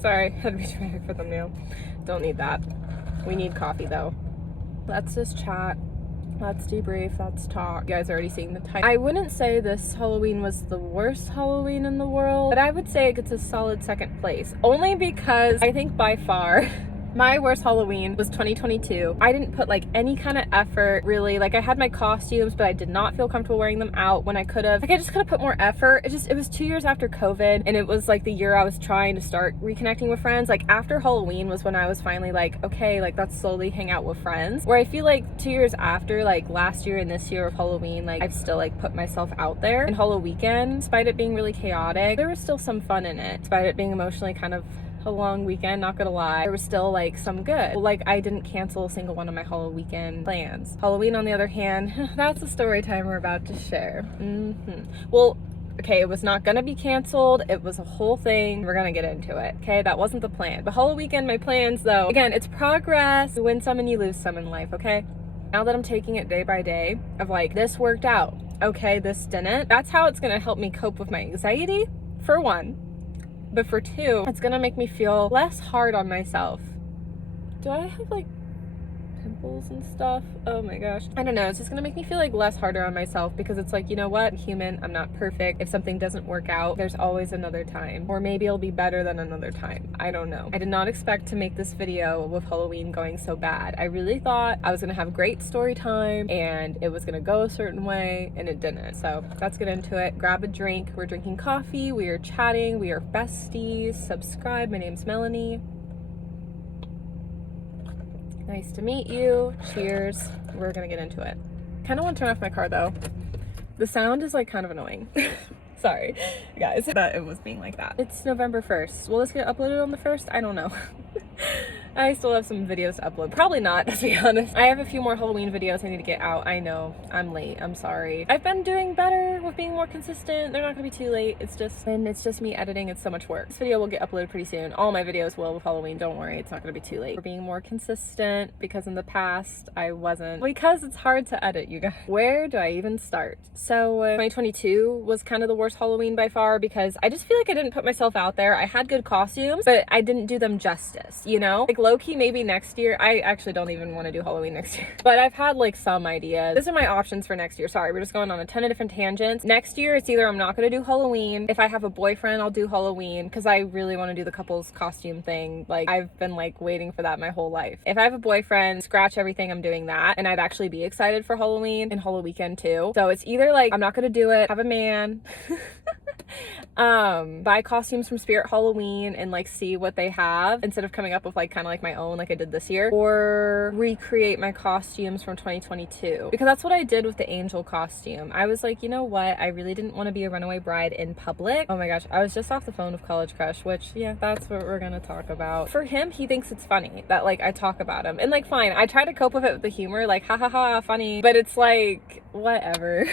Sorry, had to be dramatic for thumbnail. Don't need that. We need coffee though. Let's just chat. Let's debrief. Let's talk. You guys are already seeing the title. I wouldn't say this Halloween was the worst Halloween in the world, but I would say it gets a solid second place. Only because I think by far my worst Halloween was 2022. I didn't put like any kind of effort really. Like I had my costumes, but I did not feel comfortable wearing them out when I could have. Like I just could have put more effort. It was 2 years after COVID, and it was like the year I was trying to start reconnecting with friends. Like after Halloween was when I was finally like, okay, like let's slowly hang out with friends. Where I feel like 2 years after, like last year and this year of Halloween, like I've still like put myself out there. And Halloween weekend, despite it being really chaotic, there was still some fun in it. Despite it being emotionally kind of a long weekend, not gonna lie, there was still like some good. Like I didn't cancel a single one of my Halloween weekend plans. Halloween on the other hand, that's a story time we're about to share. Well, okay, it was not gonna be canceled. It was a whole thing. We're gonna get into it. Okay, that wasn't the plan. But Halloween weekend, my plans though, again, it's progress. You win some and you lose some in life, okay? Now that I'm taking it day by day of like, this worked out. Okay, this didn't. That's how it's gonna help me cope with my anxiety, for one. But for two, it's gonna make me feel less hard on myself. Do I have like pimples and stuff? Oh my gosh. I don't know. It's just gonna make me feel like less harder on myself, because it's like, you know what? I'm human. I'm not perfect. If something doesn't work out, there's always another time. Or maybe it'll be better than another time. I don't know. I did not expect to make this video with Halloween going so bad. I really thought I was gonna have great story time and it was gonna go a certain way, and it didn't. So let's get into it. Grab a drink. We're drinking coffee. We are chatting. We are besties. Subscribe. My name's Melanie. Nice to meet you. Cheers. We're gonna get into it. Kind of want to turn off my car though. The sound is like kind of annoying. Sorry, guys, that it was being like that. It's November 1st. Will this get uploaded on the 1st? I don't know. I still have some videos to upload. Probably not, to be honest. I have a few more Halloween videos I need to get out. I know, I'm late, I'm sorry. I've been doing better with being more consistent. They're not gonna be too late. It's just me editing. It's so much work. This video will get uploaded pretty soon. All my videos will with Halloween, don't worry. It's not gonna be too late. We're being more consistent because in the past, I wasn't. Because it's hard to edit, you guys. Where do I even start? So 2022 was kind of the worst Halloween by far, because I just feel like I didn't put myself out there. I had good costumes, but I didn't do them justice, you know? Like low-key, maybe next year. I actually don't even want to do Halloween next year, but I've had like some ideas. These are my options for next year. Sorry, we're just going on a ton of different tangents. Next year, it's either I'm not going to do Halloween. If I have a boyfriend, I'll do Halloween, because I really want to do the couples costume thing. Like I've been like waiting for that my whole life. If I have a boyfriend, scratch everything, I'm doing that, and I'd actually be excited for Halloween and Halloween weekend too. So it's either like I'm not going to do it, have a man, buy costumes from Spirit Halloween and like see what they have instead of coming up with like kind of like my own like I did this year, or recreate my costumes from 2022, because that's what I did with the angel costume. I was like, you know what, I really didn't want to be a runaway bride in public. Oh my gosh, I was just off the phone with college crush, which yeah, that's what we're gonna talk about. For him, he thinks it's funny that like I talk about him, and like fine, I try to cope with it with the humor, like ha ha ha, funny, but it's like whatever.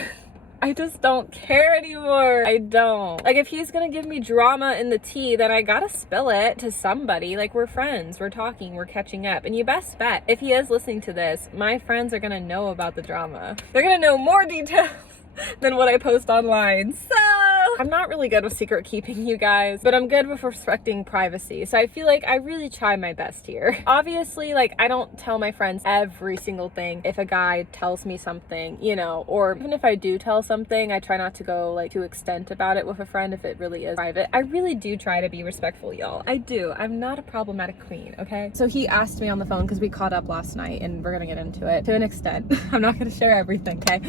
I just don't care anymore. I don't. Like, if he's gonna give me drama in the tea, then I gotta spill it to somebody. Like, we're friends, we're talking, we're catching up. And you best bet, if he is listening to this, my friends are gonna know about the drama. They're gonna know more details than what I post online. So I'm not really good with secret keeping, you guys, but I'm good with respecting privacy. So I feel like I really try my best here. Obviously, like I don't tell my friends every single thing. If a guy tells me something, you know, or even if I do tell something, I try not to go like to extent about it with a friend if it really is private. I really do try to be respectful, y'all. I do. I'm not a problematic queen, okay? So he asked me on the phone, because we caught up last night, and we're gonna get into it to an extent. I'm not gonna share everything, okay?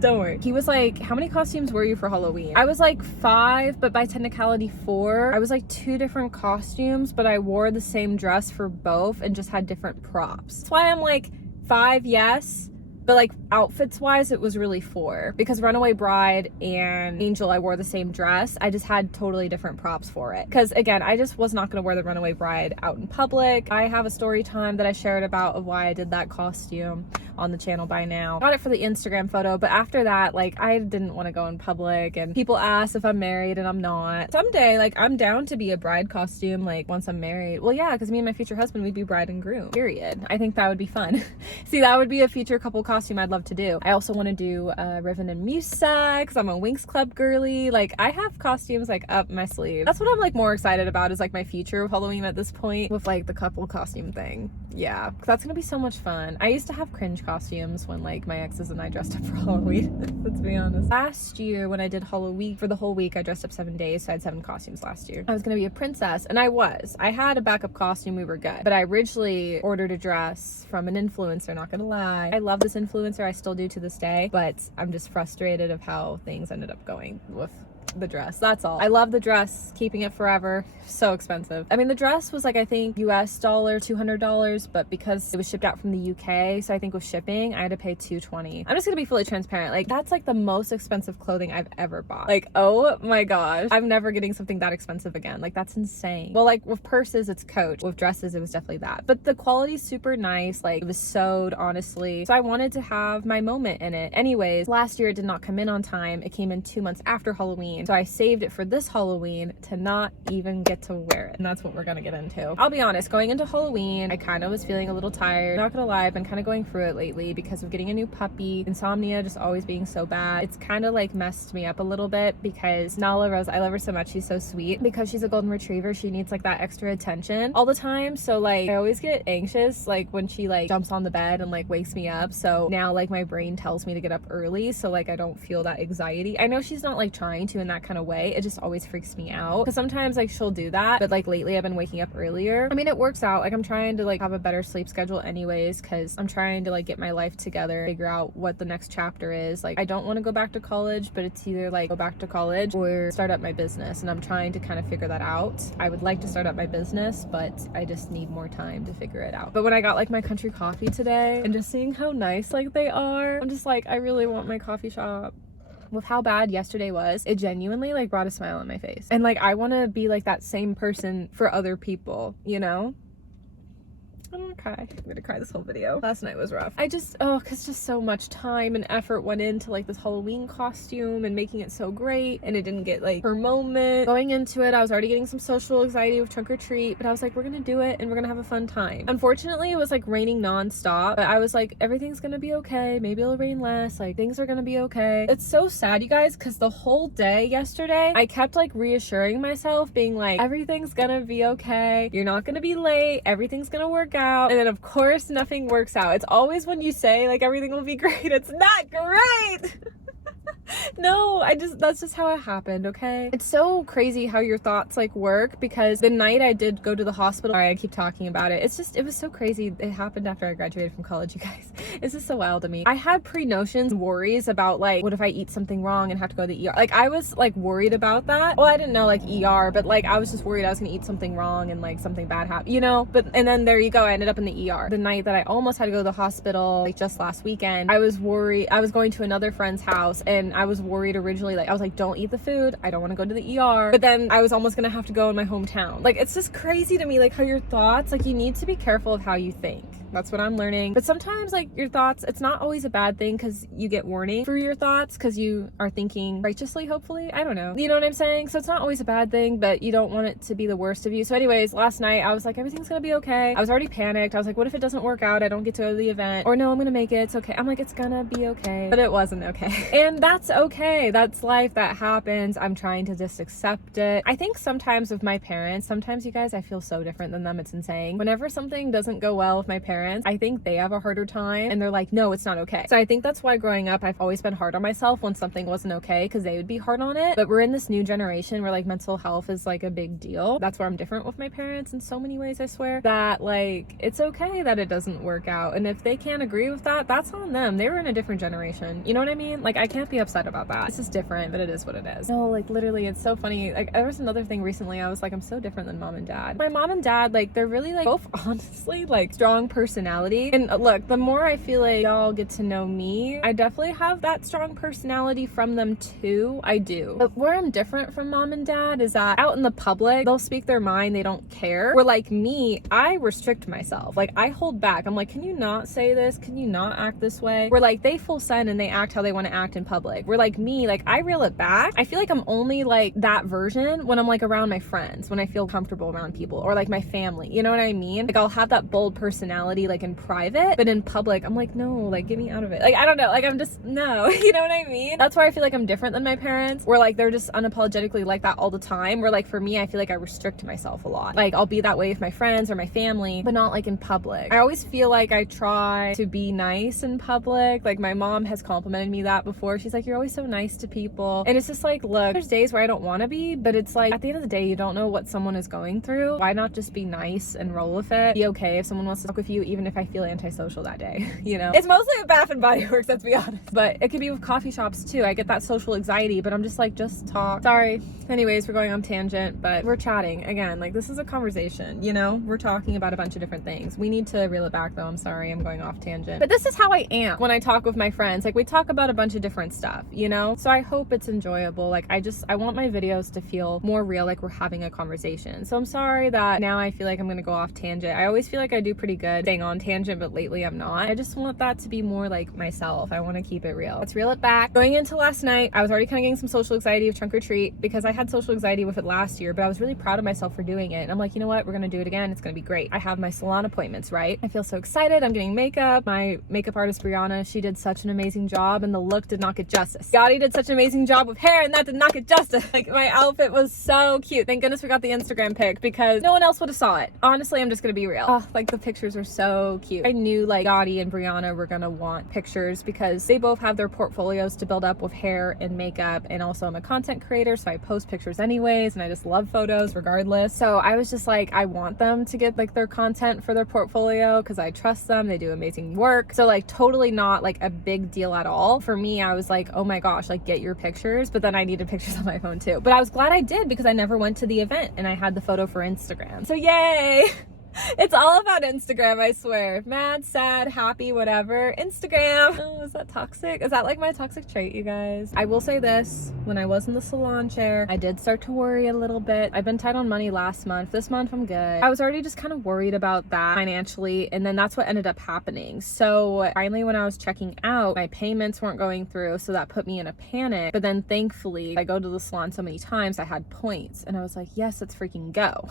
Don't worry. He was like, how many costumes were you for Halloween? I was like 5, but by technicality 4. I was like 2 different costumes, but I wore the same dress for both and just had different props. That's why I'm like 5, yes. But like outfits wise, it was really 4, because Runaway Bride and Angel, I wore the same dress. I just had totally different props for it. Because again, I just was not gonna wear the Runaway Bride out in public. I have a story time that I shared about of why I did that costume on the channel by now. Got it for the Instagram photo, but after that, like I didn't want to go in public, and people ask if I'm married and I'm not. Someday, like I'm down to be a bride costume, like once I'm married. Well, yeah, because me and my future husband, we'd be bride and groom, period. I think that would be fun. See, that would be a future couple costume costume I'd love to do. I also want to do Riven and Musa because I'm a Winx Club girly. Like, I have costumes like up my sleeve. That's what I'm like more excited about, is like my future of Halloween at this point, with like the couple costume thing. Yeah, that's gonna be so much fun. I used to have cringe costumes when like my exes and I dressed up for Halloween. Let's be honest. Last year when I did Halloween, for the whole week I dressed up 7 days, so I had 7 costumes last year. I was gonna be a princess, and I had a backup costume, we were good, but I originally ordered a dress from an influencer, not gonna lie. I love this influencer, I still do to this day, but I'm just frustrated of how things ended up going with the dress. That's all. I love the dress, keeping it forever. So expensive. I mean, the dress was like, I think US dollar $200, but because it was shipped out from the UK, so I think with shipping I had to pay $220. I'm just gonna be fully transparent, like that's like the most expensive clothing I've ever bought. Like, oh my gosh, I'm never getting something that expensive again. Like, that's insane. Well, like with purses it's Coach, with dresses it was definitely that, but the quality's super nice. Like, it was sewed, honestly, so I wanted to have my moment in it. Anyways, last year it did not come in on time. It came in 2 months after Halloween, so I saved it for this Halloween to not even get to wear it, and that's what we're gonna get into. I'll be honest, going into Halloween I kind of was feeling a little tired, not gonna lie. I've been kind of going through it lately because of getting a new puppy, insomnia just always being so bad. It's kind of like messed me up a little bit because Nala Rose, I love her so much, she's so sweet. Because she's a golden retriever, she needs like that extra attention all the time, so like I always get anxious like when she like jumps on the bed and like wakes me up. So now like my brain tells me to get up early, so like I don't feel that anxiety. I know she's not like trying to in that kind of way, it just always freaks me out because sometimes like she'll do that, but like lately I've been waking up earlier. I mean, it works out. Like, I'm trying to like have a better sleep schedule anyways because I'm trying to like get my life together, figure out what the next chapter is. Like, I don't want to go back to college, but it's either like go back to college or start up my business, and I'm trying to kind of figure that out. I would like to start up my business, but I just need more time to figure it out. But when I got like my country coffee today and just seeing how nice like they are, I'm just like, I really want my coffee shop. With how bad yesterday was, it genuinely like brought a smile on my face, and like I want to be like that same person for other people, you know? I'm gonna cry. I'm gonna cry this whole video. Last night was rough. Cause just so much time and effort went into like this Halloween costume and making it so great, and it didn't get like her moment. Going into it, I was already getting some social anxiety with trunk or treat, but I was like, we're gonna do it and we're gonna have a fun time. Unfortunately, it was like raining non-stop, but I was like, everything's gonna be okay. Maybe it'll rain less. Like, things are gonna be okay. It's so sad, you guys, cause the whole day yesterday, I kept like reassuring myself, being like, everything's gonna be okay. You're not gonna be late. Everything's gonna work out. And then of course nothing works out. It's always when you say like everything will be great, it's not great. No, that's just how it happened, okay? It's so crazy how your thoughts like work, because the night I did go to the hospital, sorry, I keep talking about it. It was so crazy. It happened after I graduated from college, you guys. It's just so wild to me. I had pre-notions, worries about like, what if I eat something wrong and have to go to the ER? Like, I was like worried about that. Well, I didn't know like ER, but like I was just worried I was gonna eat something wrong and like something bad happen, you know? And then there you go, I ended up in the ER. The night that I almost had to go to the hospital, like just last weekend, I was worried. I was going to another friend's house, and I was worried originally, like I was like, don't eat the food, I don't want to go to the ER, but then I was almost gonna have to go in my hometown. Like, it's just crazy to me, like how your thoughts, like you need to be careful of how you think. That's what I'm learning. But sometimes like your thoughts, it's not always a bad thing because you get warning for your thoughts because you are thinking righteously, hopefully. I don't know. You know what I'm saying? So it's not always a bad thing, but you don't want it to be the worst of you. So anyways, last night I was like, everything's gonna be okay. I was already panicked. I was like, what if it doesn't work out? I don't get to go to the event. Or no, I'm gonna make it. It's okay. I'm like, it's gonna be okay. But it wasn't okay. And that's okay. That's life. That happens. I'm trying to just accept it. I think sometimes with my parents, sometimes you guys, I feel so different than them. It's insane. Whenever something doesn't go well with my parents, I think they have a harder time and they're like, no, it's not okay. So I think that's why growing up, I've always been hard on myself when something wasn't okay, because they would be hard on it. But we're in this new generation where like mental health is like a big deal. That's where I'm different with my parents in so many ways, I swear, that like it's okay that it doesn't work out. And if they can't agree with that, that's on them. They were in a different generation. You know what I mean? Like, I can't be upset about that. This is different, but it is what it is. No, like literally, it's so funny. Like, there was another thing recently, I was like, I'm so different than mom and dad. My mom and dad, like, they're really like both honestly like strong personality. And look, the more I feel like y'all get to know me, I definitely have that strong personality from them too. I do. But where I'm different from mom and dad is that out in the public, they'll speak their mind, they don't care. Where like me, I restrict myself. Like, I hold back. I'm like, can you not say this? Can you not act this way? Where like they full send and they act how they want to act in public. Where like me, like I reel it back. I feel like I'm only like that version when I'm like around my friends, when I feel comfortable around people, or like my family. You know what I mean? Like, I'll have that bold personality personality like in private, but in public I'm like, no, like get me out of it. Like I don't know, like I'm just no. You know what I mean? That's where I feel like I'm different than my parents, where like they're just unapologetically like that all the time, where like for me I feel like I restrict myself a lot. Like I'll be that way with my friends or my family, but not like in public. I always feel like I try to be nice in public. Like my mom has complimented me that before. She's like, you're always so nice to people. And it's just like, look, there's days where I don't want to be, but it's like at the end of the day, you don't know what someone is going through. Why not just be nice and roll with it? Be okay if someone wants to talk with you, even if I feel antisocial that day. You know, it's mostly with Bath and Body Works, let's be honest, but it could be with coffee shops too. I get that social anxiety, but I'm just like, just talk. Sorry. Anyways, we're going on tangent, but we're chatting again. Like this is a conversation, you know, we're talking about a bunch of different things. We need to reel it back though. I'm sorry, I'm going off tangent, but this is how I am when I talk with my friends. Like we talk about a bunch of different stuff, you know, so I hope it's enjoyable. Like I want my videos to feel more real, like we're having a conversation. So I'm sorry that now I feel like I'm gonna go off tangent. I always feel like I do pretty good staying on tangent, but lately I'm not. I just want that to be more like myself. I want to keep it real. Let's reel it back. Going into last night, I was already kind of getting some social anxiety with trunk or treat because I had social anxiety with it last year, but I was really proud of myself for doing it. And I'm like, you know what, we're gonna do it again. It's gonna be great. I have my salon appointments, right? I feel so excited. I'm getting makeup. My makeup artist Brianna, she did such an amazing job, and the look did not get justice. Gotti did such an amazing job with hair, and that did not get justice. Like my outfit was so cute. Thank goodness we got the Instagram pic because no one else would have saw it. Honestly, I'm just gonna be real. Oh, like the pictures were so cute. I knew like Gotti and Brianna were gonna want pictures because they both have their portfolios to build up with hair and makeup, and also I'm a content creator, so I post pictures anyways, and I just love photos regardless. So I was just like, I want them to get like their content for their portfolio because I trust them. They do amazing work. So like totally not like a big deal at all. For me, I was like, oh my gosh, like get your pictures, but then I needed pictures on my phone too. But I was glad I did because I never went to the event and I had the photo for Instagram. So yay! It's all about Instagram, I swear. Mad, sad, happy, whatever. Instagram. Oh, is that toxic? Is that like my toxic trait, you guys? I will say this, when I was in the salon chair, I did start to worry a little bit. I've been tight on money last month. This month I'm good. I was already just kind of worried about that financially, and then that's what ended up happening. So finally when I was checking out, my payments weren't going through, so that put me in a panic. But then thankfully, I go to the salon so many times, I had points, and I was like, yes, let's freaking go.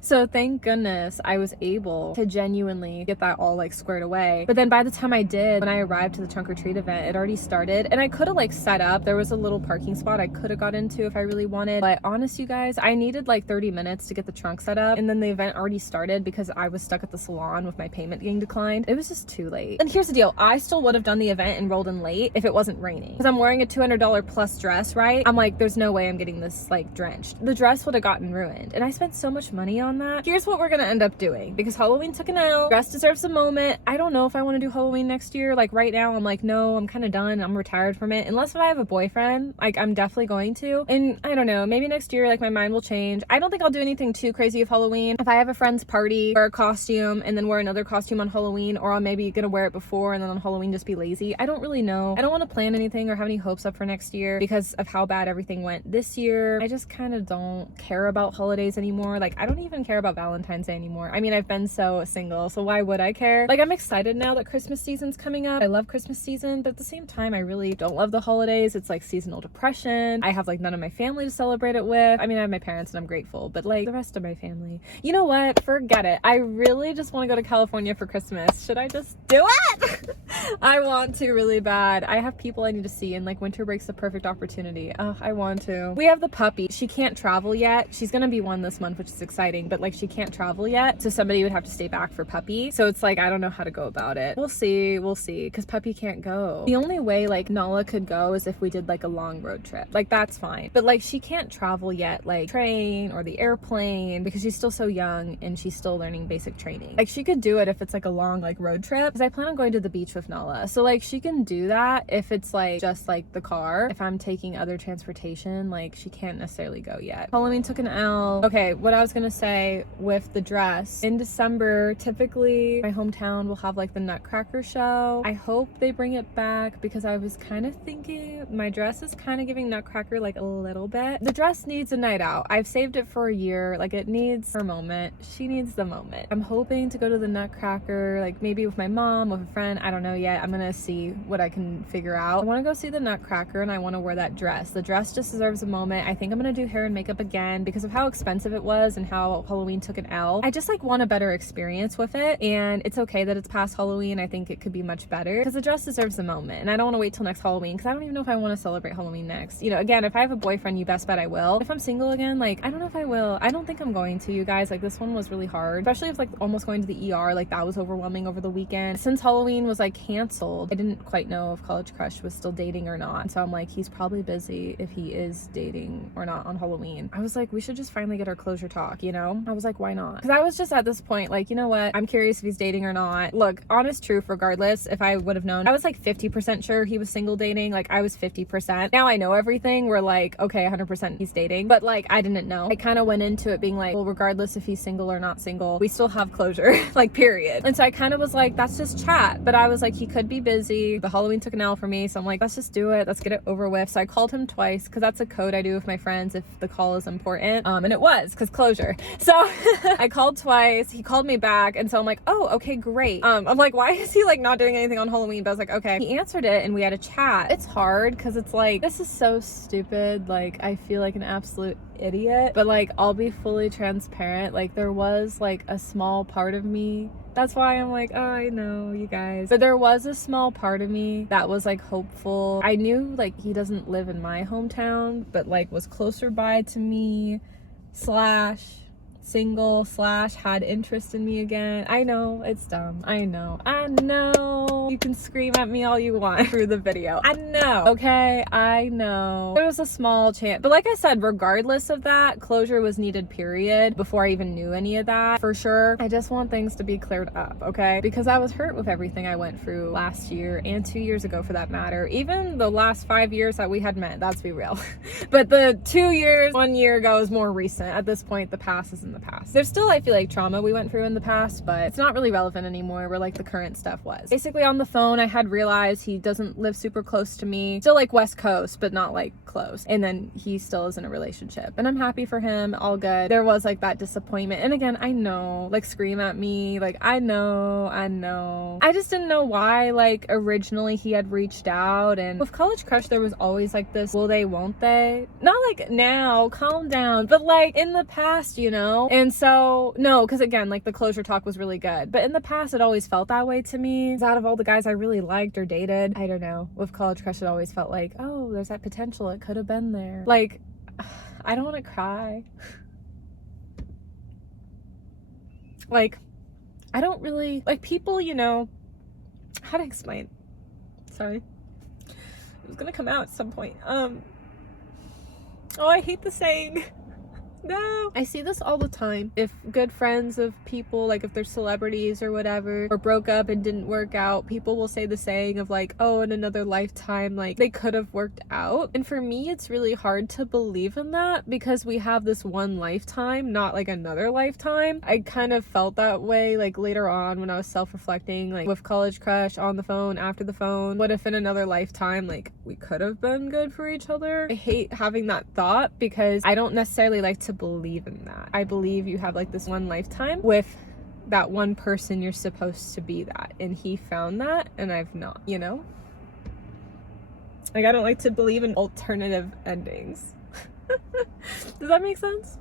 So thank goodness I was able to genuinely get that all like squared away. But then by the time I did, when I arrived to the trunk or treat event, it already started, and I could have like set up. There was a little parking spot I could have got into if I really wanted, but honest, you guys, I needed like 30 minutes to get the trunk set up, and then the event already started because I was stuck at the salon with my payment getting declined. It was just too late. And here's the deal, I still would have done the event and rolled in late if it wasn't raining, because I'm wearing a $200 plus dress, right? I'm like, there's no way I'm getting this like drenched. The dress would have gotten ruined, and I spent so much money on that. Here's what we're gonna end up doing, because Halloween took an L. Dress deserves a moment. I don't know if I want to do Halloween next year. Like right now, I'm like, no, I'm kind of done. I'm retired from it. Unless if I have a boyfriend, like I'm definitely going to. And I don't know, maybe next year, like my mind will change. I don't think I'll do anything too crazy with Halloween. If I have a friend's party, wear a costume and then wear another costume on Halloween, or I'm maybe gonna wear it before and then on Halloween just be lazy. I don't really know. I don't want to plan anything or have any hopes up for next year because of how bad everything went this year. I just kind of don't care about holidays anymore. Like I don't even care about Valentine's Day anymore. I mean, I've been so single, so why would I care? Like I'm excited now that Christmas season's coming up. I love Christmas season, but at the same time I really don't love the holidays. It's like seasonal depression. I have like none of my family to celebrate it with. I mean, I have my parents and I'm grateful, but like the rest of my family, you know what, forget it. I really just want to go to California for Christmas. Should I just do it? I want to really bad. I have people I need to see, and like winter break's the perfect opportunity. Oh, I want to. We have the puppy. She can't travel yet. She's gonna be 1 this month, which is exciting, but like she can't travel yet, so somebody would have to stay back for puppy. So it's like I don't know how to go about it. We'll see, because puppy can't go. The only way like Nala could go is if we did like a long road trip. Like that's fine, but like she can't travel yet, like train or the airplane, because she's still so young and she's still learning basic training. Like she could do it if it's like a long like road trip, because I plan on going to the beach with Nala, so like she can do that if it's like just like the car. If I'm taking other transportation, like she can't necessarily go yet. Halloween took an L. Okay, what I was gonna say with the dress, in December typically my hometown will have like the Nutcracker show. I hope they bring it back, because I was kind of thinking my dress is kind of giving Nutcracker like a little bit. The dress needs a night out. I've saved it for a year. Like it needs her moment. She needs the moment. I'm hoping to go to the Nutcracker, like maybe with my mom, with a friend. I don't know yet. I'm gonna see what I can figure out. I want to go see the Nutcracker and I want to wear that dress. The dress just deserves a moment. I think I'm gonna do hair and makeup again because of how expensive it was and how Halloween took an L. I just like like want a better experience with it, and it's okay that it's past Halloween. I think it could be much better because the dress deserves the moment, and I don't want to wait till next Halloween because I don't even know if I want to celebrate Halloween next. You know, again, if I have a boyfriend, you best bet I will. If I'm single again, like, I don't know if I will. I don't think I'm going to, you guys. Like, this one was really hard, especially if like almost going to the ER, like that was overwhelming over the weekend. Since Halloween was like canceled, I didn't quite know if College Crush was still dating or not. So I'm like, he's probably busy if he is dating or not on Halloween. I was like, we should just finally get our closure talk, you know? I was like, why not? Because I was just at this point like, you know what? I'm curious if he's dating or not. Look, honest truth, regardless, if I would have known, I was like 50% sure he was single dating. Like, I was 50%. Now I know everything. We're like, okay, 100% he's dating. But like, I didn't know. I kind of went into it being like, well, regardless if he's single or not single, we still have closure, like, period. And so I kind of was like, that's just chat. But I was like, he could be busy. The Halloween took an L for me. So I'm like, let's just do it. Let's get it over with. So I called him twice because that's a code I do with my friends if the call is important. And it was because closure. So I called twice. He called me back. And so I'm like, oh, okay, great. I'm like, why is he like not doing anything on Halloween? But I was like, okay. He answered it and we had a chat. It's hard because it's like, this is so stupid. Like, I feel like an absolute idiot, but like, I'll be fully transparent. Like, there was like a small part of me, that's why I'm like, oh, I know, you guys, but there was a small part of me that was like hopeful. I knew like he doesn't live in my hometown, but like was closer by to me, slash single, slash had interest in me again. I know it's dumb. I know you can scream at me all you want through the video. I know, okay, I know there was a small chance, but like I said, regardless of that, closure was needed, period. Before I even knew any of that, for sure, I just want things to be cleared up, okay? Because I was hurt with everything I went through last year and 2 years ago for that matter. Even the last 5 years that we had met, let's be real. But the 2 years, 1 year ago is more recent. At this point, the past is in the past. There's still, I feel like, trauma we went through in the past, but it's not really relevant anymore where like the current stuff was. Basically on the phone, I had realized he doesn't live super close to me. Still like West Coast, but not like close. And then he still is in a relationship. And I'm happy for him, all good. There was like that disappointment. And again, I know, like, scream at me. Like, I know. I just didn't know why, like, originally he had reached out. And with College Crush, there was always like this, will they, won't they? Not like now, calm down, but like in the past, you know? And so, no, because again, like the closure talk was really good. But in the past, it always felt that way to me. Out of all the guys I really liked or dated, I don't know, with College Crush, it always felt like, oh, there's that potential. It could have been there. Like, I don't want to cry. Like, I don't really, like, people, you know, how to explain? Sorry. It was gonna come out at some point. Oh, I hate the saying. No. I see this all the time. If good friends of people, like if they're celebrities or whatever, or broke up and didn't work out, people will say the saying of like, oh, in another lifetime, like they could have worked out. And for me, it's really hard to believe in that because we have this one lifetime, not like another lifetime. I kind of felt that way like later on when I was self-reflecting, like with College Crush, on the phone, after the phone. What if in another lifetime, like we could have been good for each other? I hate having that thought because I don't necessarily like to believe in that. I believe you have like this one lifetime with that one person you're supposed to be that, and he found that and I've not, you know? Like, I don't like to believe in alternative endings. Does that make sense?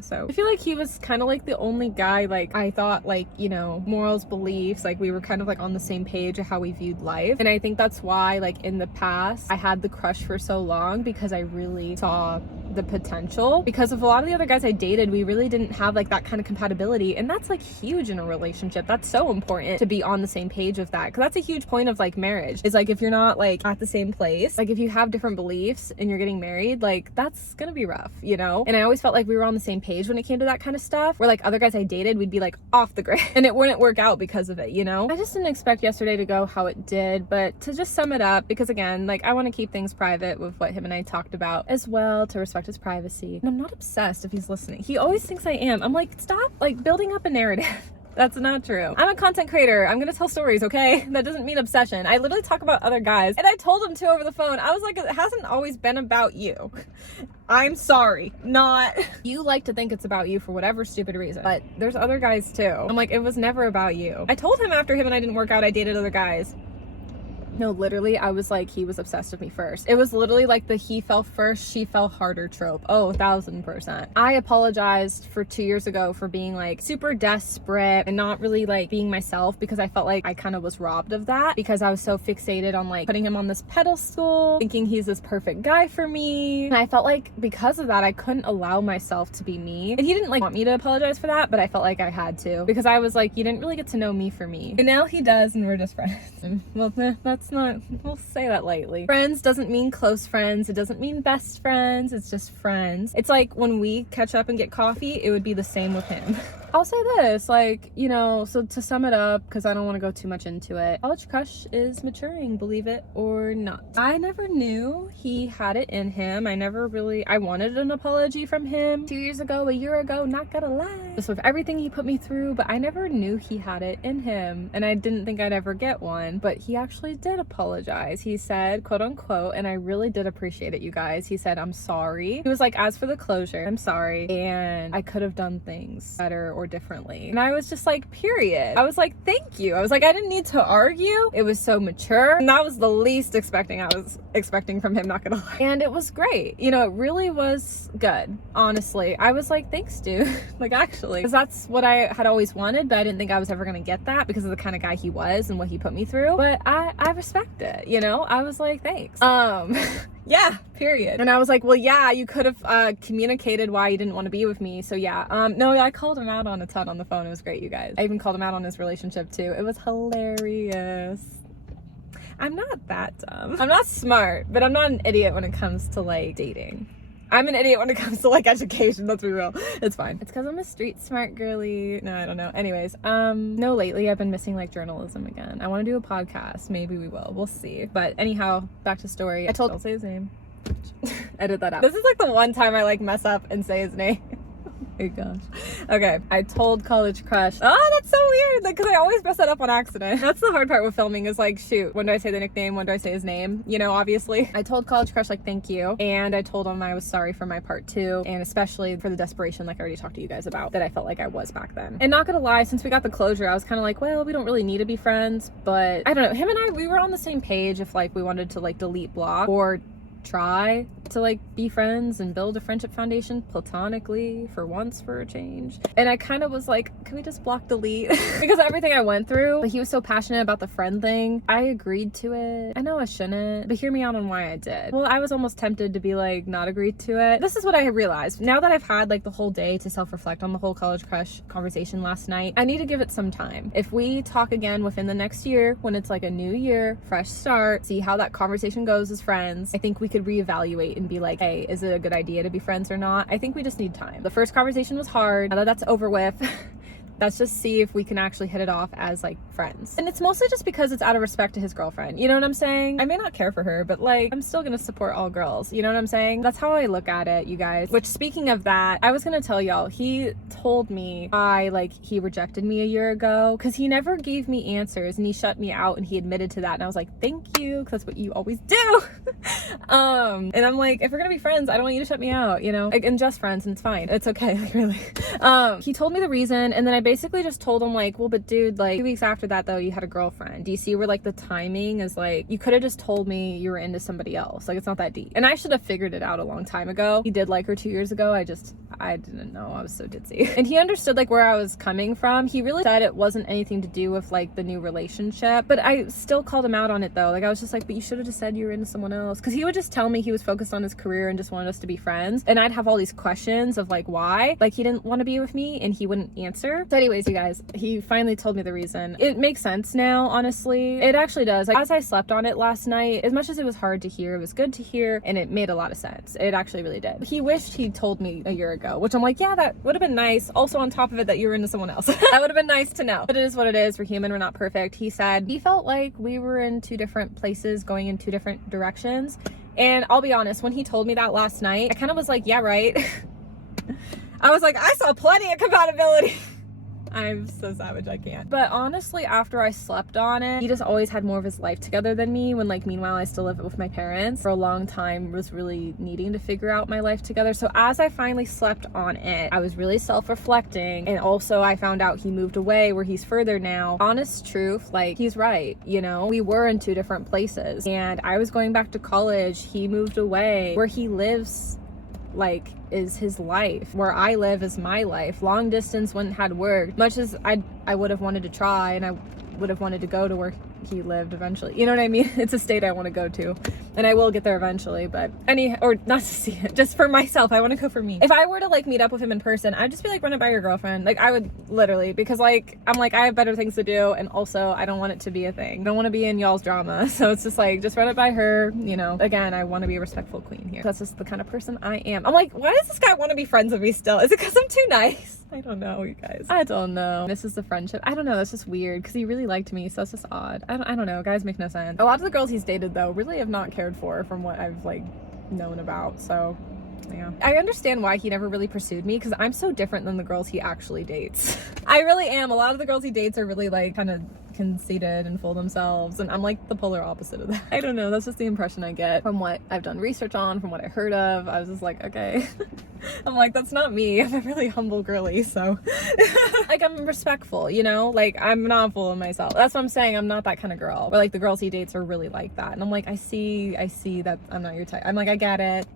So I feel like he was kind of like the only guy, like I thought, like, you know, morals, beliefs, like we were kind of like on the same page of how we viewed life. And I think that's why, like, in the past I had the crush for so long, because I really saw the potential. Because of a lot of the other guys I dated, we really didn't have like that kind of compatibility, and that's like huge in a relationship. That's so important to be on the same page with that, because that's a huge point of like marriage, is like if you're not like at the same place, like if you have different beliefs and you're getting married, like that's gonna be rough, you know? And I always felt like we were on the same page when it came to that kind of stuff, where like other guys I dated, we'd be like off the grid and it wouldn't work out because of it, you know? I just didn't expect yesterday to go how it did. But to just sum it up, because again, like I want to keep things private with what him and I talked about as well, to respect his privacy. And I'm not obsessed, if he's listening. He always thinks I am. I'm like, stop like building up a narrative. That's not true. I'm a content creator. I'm gonna tell stories, okay? That doesn't mean obsession. I literally talk about other guys, and I told him to over the phone. I was like, it hasn't always been about you. I'm sorry. Not. You like to think it's about you for whatever stupid reason, but there's other guys too. I'm like, it was never about you. I told him after him and I didn't work out, I dated other guys. No, literally, I was like, he was obsessed with me first. It was literally like the he fell first, she fell harder trope. Oh, 1000%. I apologized for 2 years ago for being like super desperate and not really like being myself, because I felt like I kind of was robbed of that because I was so fixated on like putting him on this pedestal, thinking he's this perfect guy for me. And I felt like because of that, I couldn't allow myself to be me. And he didn't like want me to apologize for that, but I felt like I had to, because I was like, you didn't really get to know me for me. And now he does, and we're just friends. And, well, that's not, we'll say that lightly. Friends doesn't mean close friends. It doesn't mean best friends. It's just friends. It's like when we catch up and get coffee, it would be the same with him. I'll say this, like, you know, so to sum it up, because I don't want to go too much into it, College Crush is maturing, believe it or not. I never knew he had it in him. I wanted an apology from him 2 years ago, a year ago, not gonna lie, just with everything he put me through, but I never knew he had it in him, and I didn't think I'd ever get one, but he actually did apologize. He said, quote unquote, and I really did appreciate it, you guys, he said, I'm sorry. He was like, as for the closure, I'm sorry, and I could have done things better or differently. And I was just like, period. I was like, thank you. I was like, I didn't need to argue. It was so mature, and that was the least I was expecting from him, not gonna lie. And it was great. You know, it really was good, honestly. I was like, thanks, dude. Like, actually, because that's what I had always wanted, but I didn't think I was ever gonna get that because of the kind of guy he was and what he put me through. But I respect it, you know? I was like, thanks. Yeah, period. And I was like, well, yeah, you could have communicated why you didn't want to be with me. So yeah, no, I called him out on a ton on the phone. It was great, you guys. I even called him out on his relationship too. It was hilarious. I'm not that dumb. I'm not smart, but I'm not an idiot when it comes to like dating. I'm an idiot when it comes to like education, let's be real. It's fine. It's because I'm a street smart girly. No, I don't know. Anyways, no, lately I've been missing like journalism again. I want to do a podcast. Maybe we will. We'll see. But anyhow, back to story. I'll say his name. Edit that out. This is like the one time I like mess up and say his name. Oh my gosh. Okay, I told College Crush. Oh, that's so weird, like, because I always mess that up on accident. That's the hard part with filming, is like, shoot, when do I say the nickname, when do I say his name, you know? Obviously I told College Crush like, thank you, and I told him I was sorry for my part too, and especially for the desperation, like I already talked to you guys about, that I felt like I was back then. And not gonna lie, since we got the closure, I was kind of like, well, we don't really need to be friends, but I don't know, him and I, we were on the same page if like we wanted to like delete block or try to like be friends and build a friendship foundation platonically for once, for a change. And I kind of was like, can we just block delete? Because of everything I went through. But he was so passionate about the friend thing. I agreed to it. I know I shouldn't, but hear me out on why I did. Well, I was almost tempted to be like, not agreed to it. This is what I realized now that I've had like the whole day to self-reflect on the whole College Crush conversation last night. I need to give it some time. If we talk again within the next year, when it's like a new year, fresh start, see how that conversation goes as friends, I think we could reevaluate and be like, hey, is it a good idea to be friends or not? I think we just need time. The first conversation was hard. Now that that's over with, let's just see if we can actually hit it off as like friends. And it's mostly just because it's out of respect to his girlfriend. You know what I'm saying? I may not care for her, but like, I'm still gonna support all girls. You know what I'm saying? That's how I look at it, you guys. Which, speaking of that, I was gonna tell y'all, he told me he rejected me a year ago because he never gave me answers and he shut me out, and he admitted to that. And I was like, thank you, because that's what you always do. And I'm like, if we're gonna be friends, I don't want you to shut me out, you know? Like, and just friends, and it's fine. It's okay, like, really. He told me the reason, and then I basically just told him like, well, but dude, like 2 weeks after that though, you had a girlfriend. Do you see where like the timing is? Like, you could have just told me you were into somebody else. Like, it's not that deep. And I should have figured it out a long time ago. He did like her 2 years ago. I didn't know. I was so ditzy. And he understood like where I was coming from. He really said it wasn't anything to do with like the new relationship, but I still called him out on it though. Like, I was just like, but you should have just said you were into someone else, because he would just tell me he was focused on his career and just wanted us to be friends, and I'd have all these questions of like, why, like he didn't want to be with me, and he wouldn't answer. So anyways, you guys, he finally told me the reason. It makes sense now, honestly. It actually does. Like, as I slept on it last night, as much as it was hard to hear, it was good to hear, and it made a lot of sense. It actually really did. He wished he'd told me a year ago, which I'm like, yeah, that would have been nice. Also, on top of it, that you were into someone else. That would have been nice to know. But it is what it is. We're human. We're not perfect. He said he felt like we were in two different places, going in two different directions. And I'll be honest, when he told me that last night, I kind of was like, yeah, right. I was like, I saw plenty of compatibility. I'm so savage, I can't. But honestly, after I slept on it, he just always had more of his life together than me, when like meanwhile I still live with my parents. For a long time was really needing to figure out my life together. So as I finally slept on it, I was really self-reflecting, and also I found out he moved away where he's further now. Honest truth, like, he's right, you know? We were in two different places, and I was going back to college. He moved away. Where he lives, like, is his life. Where I live is my life. Long distance wouldn't had worked. Much as I would have wanted to try, and I would have wanted to go to where he lived eventually. You know what I mean? It's a state I want to go to, and I will get there eventually, but or not to see it, just for myself. I want to go for me. If I were to like meet up with him in person, I'd just be like, run it by your girlfriend. Like, I would literally, because like, I'm like, I have better things to do, and also I don't want it to be a thing. I don't want to be in y'all's drama. So it's just like, just run it by her, you know? Again, I want to be a respectful queen here. That's just the kind of person I am. I'm like, why does this guy want to be friends with me still? Is it because I'm too nice? I don't know, you guys. I don't know. This is the friendship. I don't know. That's just weird, because he really liked me, so it's just odd. I don't know. Guys make no sense. A lot of the girls he's dated, though, really have not cared for, from what I've like known about. So yeah, I understand why he never really pursued me, because I'm so different than the girls he actually dates. I really am. A lot of the girls he dates are really like kind of conceited and full of themselves, and I'm like the polar opposite of that. I don't know, that's just the impression I get from what I've done research on, from what I heard of. I was just like, okay. I'm like, that's not me. I'm a really humble girly, so like, I'm respectful, you know? Like, I'm not full of myself. That's what I'm saying. I'm not that kind of girl. But like, the girls he dates are really like that, and I'm like, I see that I'm not your type. I'm like, I get it.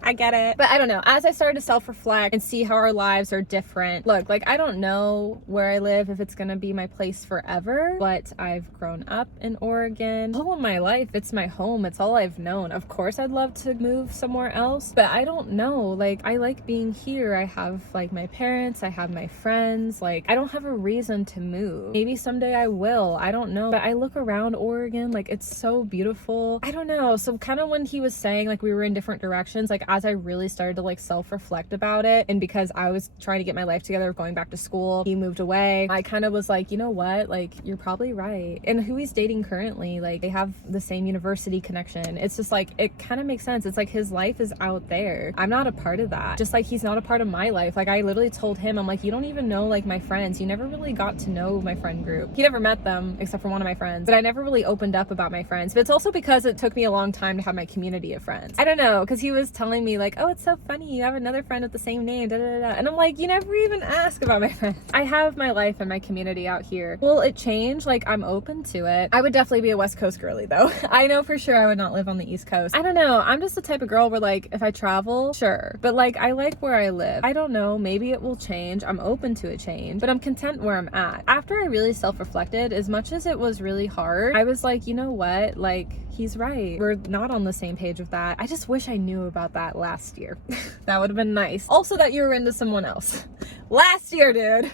I get it. But I don't know. As I started to self-reflect and see how our lives are different, look, like, I don't know where I live, if it's gonna be my place forever, but I've grown up in Oregon all of my life. It's my home. It's all I've known. Of course, I'd love to move somewhere else, but I don't know. Like, I like being here. I have like my parents, I have my friends. Like, I don't have a reason to move. Maybe someday I will. I don't know. But I look around Oregon, like, it's so beautiful. I don't know. So kind of when he was saying like we were in different directions, like, as I really started to like self-reflect about it, and because I was trying to get my life together, going back to school, he moved away, I kind of was like, you know what, like, you're probably right. And who he's dating currently, like, they have the same university connection. It's just like, it kind of makes sense. It's like his life is out there. I'm not a part of that. Just like he's not a part of my life. Like, I literally told him, I'm like, you don't even know like my friends. You never really got to know my friend group. He never met them except for one of my friends, but I never really opened up about my friends. But it's also because it took me a long time to have my community of friends. I don't know, because he was telling me like, oh, it's so funny, you have another friend with the same name, da, da, da. And I'm like, you never even ask about my friends. I have my life and my community out here. Will it change? Like, I'm open to it. I would definitely be a West Coast girly though. I know for sure I would not live on the East Coast. I don't know, I'm just the type of girl where like, if I travel, sure, but like, I like where I live. I don't know, maybe it will change. I'm open to a change, but I'm content where I'm at. After I really self-reflected, as much as it was really hard, I was like, you know what, like, he's right. We're not on the same page with that. I just wish I knew about that last year. That would have been nice. Also, that you were into someone else last year, dude,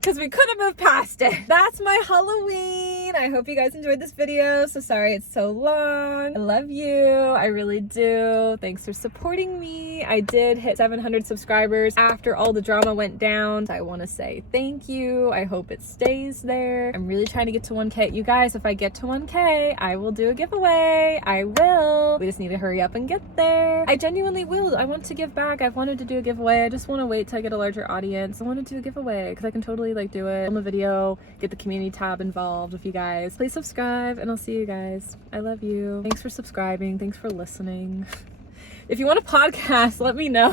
because we could have moved past it. That's my Halloween. I hope you guys enjoyed this video. So sorry it's so long. I love you. I really do. Thanks for supporting me. I did hit 700 subscribers after all the drama went down. So I want to say thank you. I hope it stays there. I'm really trying to get to 1K. You guys, if I get to 1K, I will do a giveaway. I will. We just need to hurry up and get there. I genuinely will. I want to give back. I've wanted to do a giveaway. I just want to wait till I get a larger audience. I want to do a giveaway because I can totally like do it, film a video, get the community tab involved with you guys. Please subscribe, and I'll see you guys. I love you. Thanks for subscribing. Thanks for listening. If you want a podcast, let me know.